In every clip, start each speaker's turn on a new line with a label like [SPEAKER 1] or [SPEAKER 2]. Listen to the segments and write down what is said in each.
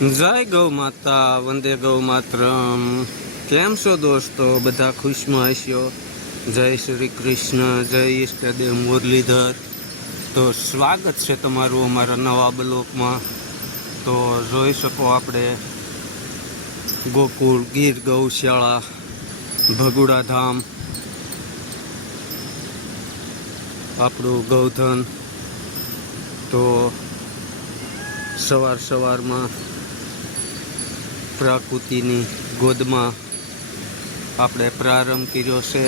[SPEAKER 1] જય ગૌ માતા, વંદે ગૌ માતરમ. કેમ છો દોસ્તો? બધા ખુશમાં હશો? જય શ્રી કૃષ્ણ, જય ઈષ્ટદેવ મુરલીધર. તો સ્વાગત છે તમારું અમારા નવા બ્લોકમાં. તો જોઈ શકો આપણે ગોકુળ ગીર ગૌશાળા ભગુડા ધામ આપણું ગૌધન. તો સવાર સવારમાં પ્રકૃતિની ગોદમાં આપણે પ્રારંભ કર્યો છે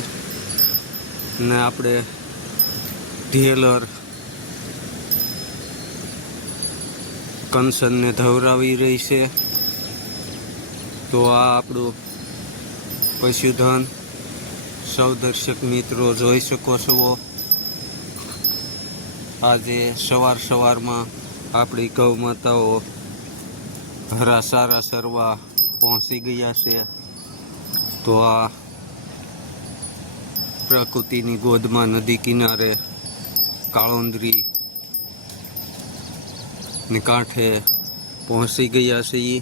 [SPEAKER 1] ને આપણે ઢેલર કંસનને ધવરાવી રહી છે. તો આ આપણું પશુધન સૌ દર્શક મિત્રો જોઈ શકો છો. આજે સવાર સવારમાં આપણી ગૌ માતાઓ હરા સારા સરવા પહોંચી ગયા છે. તો આ પ્રકૃતિની ગોદમાં નદી કિનારે કાળોંદરી ને કાંઠે પહોંચી ગયા છે એ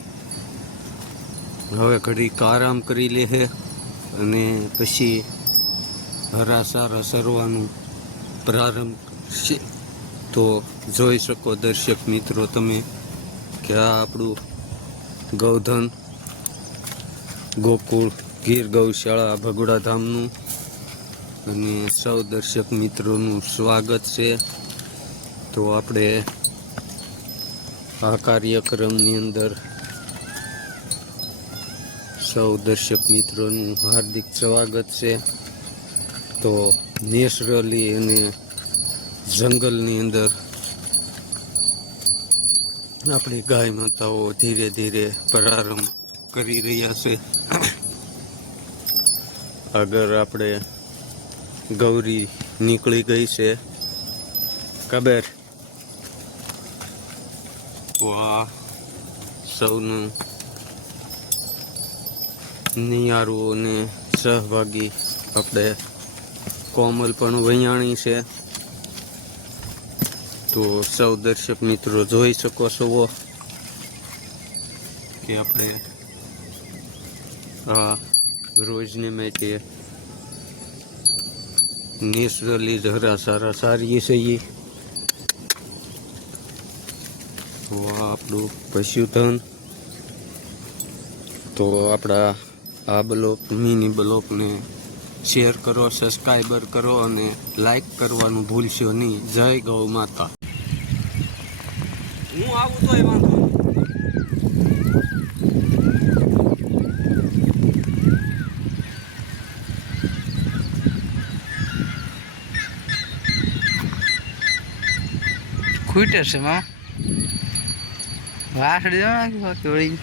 [SPEAKER 1] હવે ઘડીક આરામ કરી લે અને પછી હરા સારા સરવાનું પ્રારંભ છે. તો જોઈ શકો દર્શક મિત્રો તમે કે આ આપણું ગૌધન, ગોકુળ, ગીર, ગૌશાળા, ભગુડા ધામનું અને સૌ દર્શક મિત્રોનું સ્વાગત છે. તો આપણે આ કાર્યક્રમની અંદર સૌ દર્શક મિત્રોનું હાર્દિક સ્વાગત છે. તો નેચરલી અને જંગલની અંદર આપણી ગાય માતાઓ ધીરે ધીરે પ્રારંભ કરી રહ્યા છે. આગળ આપણે ગૌરી નીકળી ગઈ છે કબર વાહ સૌનું નિયારું અને સહભાગી આપણે કોમલ પણ વૈયાણી છે. તો સૌ દર્શક મિત્રો જોઈ શકો છો કે આપણે આ રોજને માટે નેચરલી જરા સારા સારી છે ઈ તો આ આપણું પશુધન, તો આપણા આ બ્લોક, મિની બ્લોકને શેર કરો, સબસ્ક્રાઈબર કરો અને લાઈક કરવાનું ભૂલશો નહીં. જય ગૌ માતા. હું આવું તોય વાંધો નહીં.
[SPEAKER 2] ખૂટે છે માં વાસડી દો ને બાકી વળી